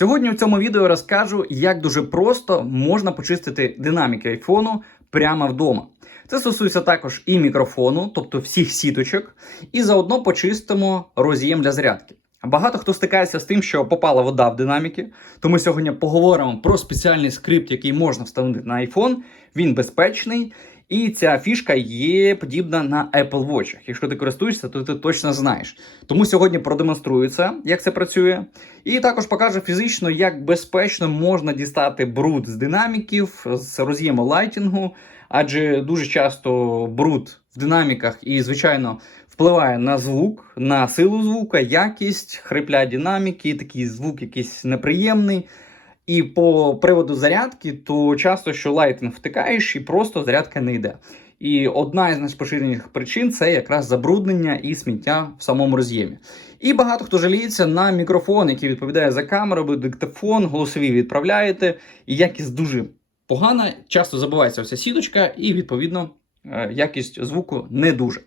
Сьогодні в цьому відео розкажу, як дуже просто можна почистити динаміки айфону прямо вдома. Це стосується також і мікрофону, тобто всіх сіточок, і заодно почистимо роз'єм для зарядки. Багато хто стикається з тим, що попала вода в динаміки, тому сьогодні поговоримо про спеціальний скрипт, який можна встановити на iPhone. Він безпечний, і ця фішка є подібна на Apple Watch. Якщо ти користуєшся, то ти точно знаєш. Тому сьогодні продемонструю це, як це працює. І також покажу фізично, як безпечно можна дістати бруд з динаміків, з роз'єму лайтінгу, адже дуже часто бруд в динаміках і, звичайно, впливає на звук, на силу звука, якість, хрипля динаміки, такий звук якийсь неприємний. І по приводу зарядки, то часто що лайтинг втикаєш і просто зарядка не йде. І одна із найпоширеніших причин це якраз забруднення і сміття в самому роз'ємі. І багато хто жаліється на мікрофон, який відповідає за камеру, або диктофон, голосові відправляєте, і якість дуже погана. Часто забувається вся сіточка, і відповідно е, якість звуку не дуже.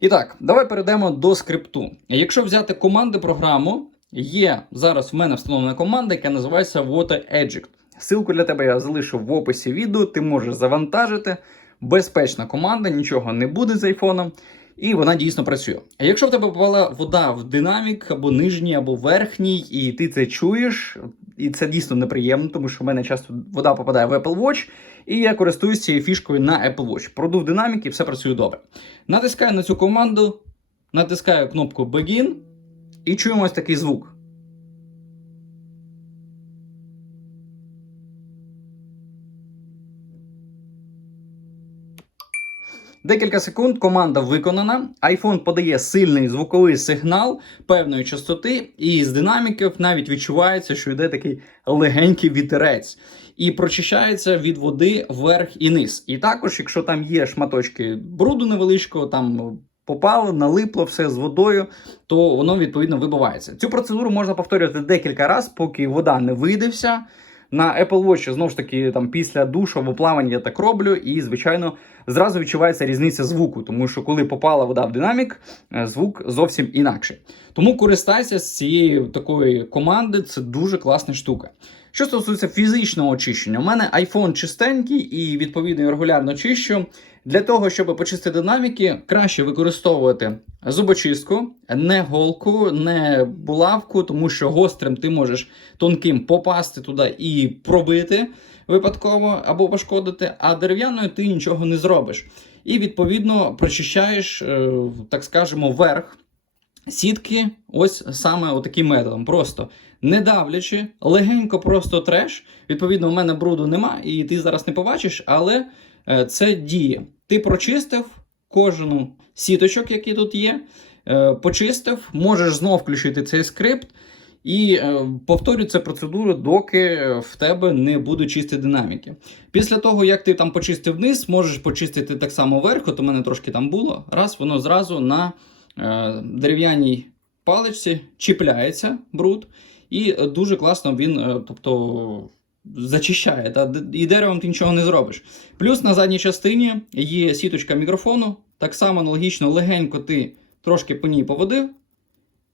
І так, давай перейдемо до скрипту. Якщо взяти команди програму, є зараз в мене встановлена команда, яка називається Water Eject. Ссылку для тебе я залишу в описі відео, ти можеш завантажити. Безпечна команда, нічого не буде з айфоном, і вона дійсно працює. А якщо в тебе попала вода в динамік або нижній, або верхній, і ти це чуєш, і це дійсно неприємно, тому що в мене часто вода попадає в Apple Watch, і я користуюсь цією фішкою на Apple Watch. Продув динамік і все працює добре. Натискаю на цю команду, натискаю кнопку Begin і чуємо ось такий звук. Декілька секунд команда виконана. iPhone подає сильний звуковий сигнал певної частоти, і з динаміків навіть відчувається, що йде такий легенький вітерець. І прочищається від води вверх і низ. І також, якщо там є шматочки бруду невеличкого, там попало, налипло все з водою, то воно відповідно вибивається. Цю процедуру можна повторювати декілька разів, поки вода не вийде вся. На Apple Watch, знову ж таки, там після душу або плавання я так роблю, і, звичайно, зразу відчувається різниця звуку, тому що коли попала вода в динамік, е, звук зовсім інакший. Тому користайся з цієї такої команди, це дуже класна штука. Що стосується фізичного очищення, у мене iPhone чистенький і відповідно регулярно чищу. Для того, щоб почистити динаміки, краще використовувати зубочистку, не голку, не булавку, тому що гострим ти можеш тонким попасти туди і пробити випадково або пошкодити, а дерев'яною ти нічого не зробиш. І відповідно прочищаєш, е, так скажемо, верх сітки, ось саме таким методом. Просто не давлячи, легенько просто треш. Відповідно, у мене бруду нема, і ти зараз не побачиш, але це діє. Ти прочистив кожну сіточок, які тут є, е, почистив, можеш знов включити цей скрипт. І е, повторюю цю процедуру, доки в тебе не будуть чисті динаміки. Після того, як ти там почистив вниз, можеш почистити так само вверх, от у мене трошки там було. Раз, воно зразу на е, дерев'яній паличці чіпляється бруд, і дуже класно він, е, тобто. Зачищає, та, і деревом ти нічого не зробиш. Плюс на задній частині є сіточка мікрофону. Так само аналогічно легенько ти трошки по ній поводив,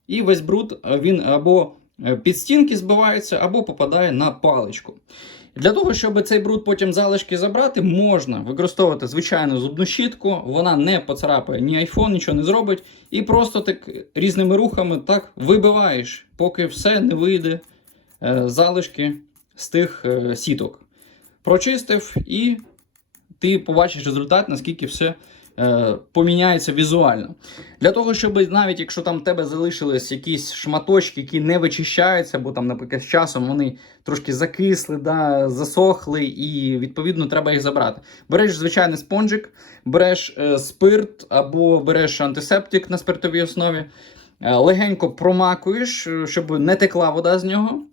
і весь бруд е, він або е, під стінки збивається, або попадає на паличку. Для того, щоб цей бруд потім залишки забрати, можна використовувати звичайну зубну щітку, вона не поцарапає ні iPhone, нічого не зробить. І просто так різними рухами так вибиваєш, поки все не вийде е, залишки з тих е, сіток. Прочистив, і ти побачиш результат, наскільки все е, поміняється візуально. Для того, щоб навіть якщо там в тебе залишились якісь шматочки, які не вичищаються, бо там, наприклад, з часом вони трошки закисли, да, засохли, і відповідно треба їх забрати. Береш звичайний спонжик, береш е, спирт або береш антисептик на спиртовій основі, легенько промакуєш, щоб не текла вода з нього.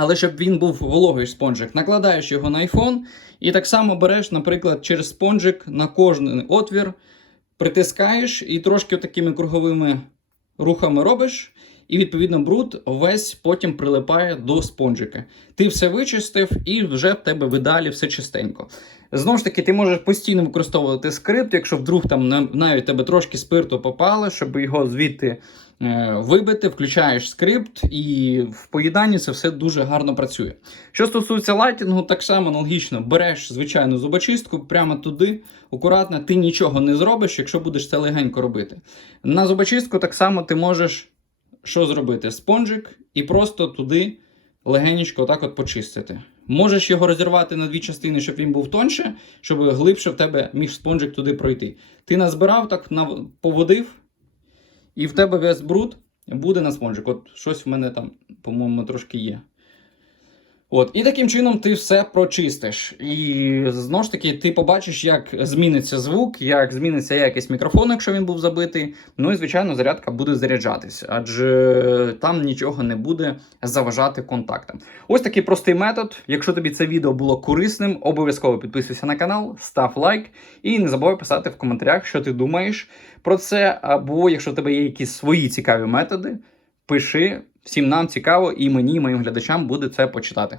Але щоб він був вологий спонжик, накладаєш його на iPhone і так само береш, наприклад, через спонжик на кожний отвір, притискаєш і трошки такими круговими рухами робиш. І, відповідно, бруд весь потім прилипає до спонжика. Ти все вичистив, і вже в тебе видалі все чистенько. Знову ж таки, ти можеш постійно використовувати скрипт, якщо вдруг там навіть тебе трошки спирту попало, щоб його звідти вибити, включаєш скрипт, і в поїданні це все дуже гарно працює. Що стосується лайтінгу, так само аналогічно береш звичайну зубочистку прямо туди, акуратно, ти нічого не зробиш, якщо будеш це легенько робити. На зубочистку так само ти можеш що зробити? Спонжик і просто туди легенечко отак от почистити. Можеш його розірвати на дві частини, щоб він був тонше, щоб глибше в тебе міг спонжик туди пройти. Ти назбирав так, поводив, і в тебе весь бруд буде на спонжик. От щось в мене там, по-моєму, трошки є. От, і таким чином ти все прочистиш. І знову ж таки, ти побачиш, як зміниться звук, як зміниться якість мікрофону, якщо він був забитий. Ну і звичайно, зарядка буде заряджатись, адже там нічого не буде заважати контактам. Ось такий простий метод. Якщо тобі це відео було корисним, обов'язково підписуйся на канал, став лайк і не забувай писати в коментарях, що ти думаєш про це. Або якщо в тебе є якісь свої цікаві методи, пиши. Всім нам цікаво, і мені, і моїм глядачам буде це почитати.